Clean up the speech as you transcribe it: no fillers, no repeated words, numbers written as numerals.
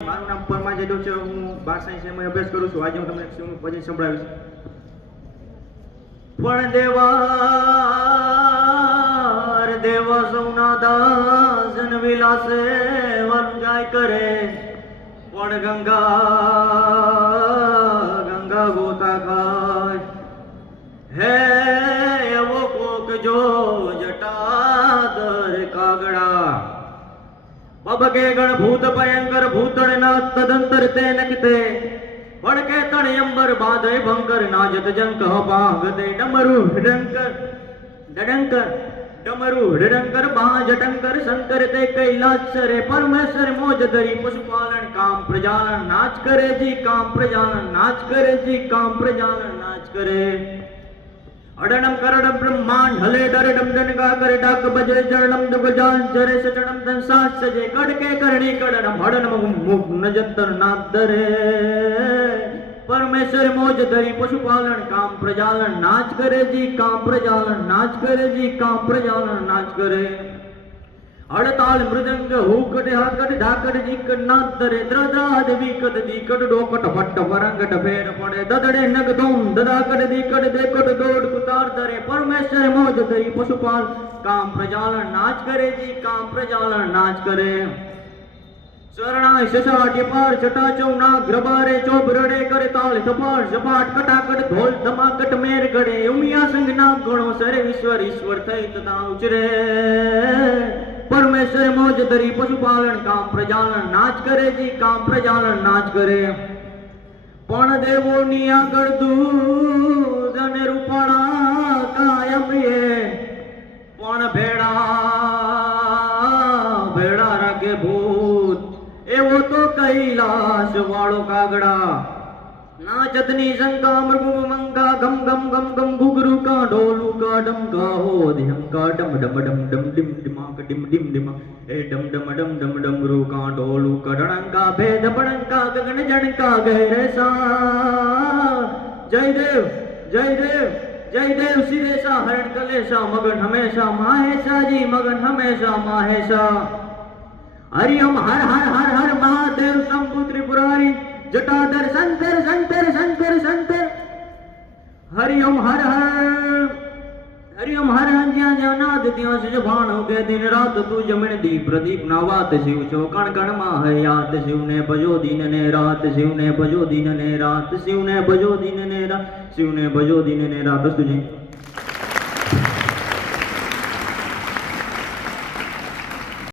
મારું નામ પરમા જેડો છે. હું 12 સાયન્સ એમાં અભ્યાસ કરું છું. આજે હું તમને ભજન સંભળાવીશ. પણ દેવાર દેવા સૌના દાસન વિલાસે વન જાય કરે, પણ ગંગા ગંગા ગોતા ખાય. હે એવો કોક જો જટાધર કાગડા, પબકે ગણ ભૂત ભયંકર ભૂતળ ના તદંતર તે નકતે, પણ કે તણ અંબર બાંધે ભંકર નાજત જંક ભાગતે. ડમરુ ડંકર ડડંકર ડમરુ ડંકર બાજ ટંકર શંકર તે કૈલાસ રે પરમેશ્વર મોજ ધરી પશુપાલન કામ પ્રજાલન નાચ કરે જી કામ પ્રજાલન નાચ કરે જી કામ પ્રજાલન નાચ કરે. અડણમ કરડ બ્રહ્માંડ હલે ડર ડમડન કા કરે ડાક બજે જળમ દગજાન જરે સચણમ ધન સાસ સજે કડકે કરણી કડણમ હડનમ મુખ નજતર નાદ દરે. પરમેશ્વર મોજ ધરી પશુપાલન કામ પ્રજાલન નાચ કરે જી કામ પ્રજાલન નાચ કરે જી કામ પ્રજાલન નાચ કરે. અડતાલ મૃદંગ હુકટ હાકટ ઢાકટ દીકટ નાદ ધરે દ્રદ્રાદ વિકટ દીકટ ડોકટ ફટ વરંગટ ફેર પડે દદડે નગ ધોમ દદાકટ દીકટ દેકટ દોડ કુતાર ધરે. પરમેશ્વર મોજ ધરી પશુપાલ કામ પ્રજાલન નાચ કરે જી કામ પ્રજાલન નાચ કરે. શરણાય શશાટ પાર છટા ચૌના ગ્રબારે ચોબરડે કરે તાલ સપાટ સપાટ કટાકટ ઢોલ ધમાકટ મેર ગડે. ઉમિયા સંગ ના ગણો સરે ઈશ્વર ઈશ્વર થઈ તથા ઉચરે. પરમેશ્વર મોજ ધરી પશુપાલન કામ પ્રજાલન નાચ કરે જી કામ પ્રજાલન નાચ કરે. પણ દેવોની આગળ દૂધ અને રૂપાળા કાયમ એ, પણ ભેડા ભેડા રાખે ભૂત એવો તો કૈલાસ વાળો કાગડા. નાચતની શંકા મૃગુ મંગા ગમ ગમ ગમ ગમ ઘુઘરુ કા ઢોલુ કા ડમકા હો ધ્યમ કા ડમ ડમ ડમ ડમ ડિમ ડિમા ક ડિમ ડિમ ડિમા એ ડમ ડમ ડમ ડમ ડમરુ કા ઢોલુ કા ડણકા ભેદ પડંકા ગગન જણકા ગહેરે સા. જયદેવ જયદેવ જયદેવ સિરેશા હરણ કલેશા મગન હમેશા માહેશા જી મગન હમેશા માહેશા. હરિ ઓમ હર હર હર હર મહાદેવ શંભુ ત્રિપુરારી જટાધર શંકર શંકર શંકર શંકર. હરિ ઓમ હર હર હરિ ઓમ હર હર જ્યાં જ્યાં નાદ ત્યાં છે ભાણો કે દિન રાત તું જમણ દીપ પ્રદીપ ના વાત. શિવ છો કણ કણ માં હયાત, શિવને ભજો દિન ને રાત, શિવને ભજો દિન ને રાત, શિવને ભજો દિન ને રાત, શિવને ભજો દિન ને રાત.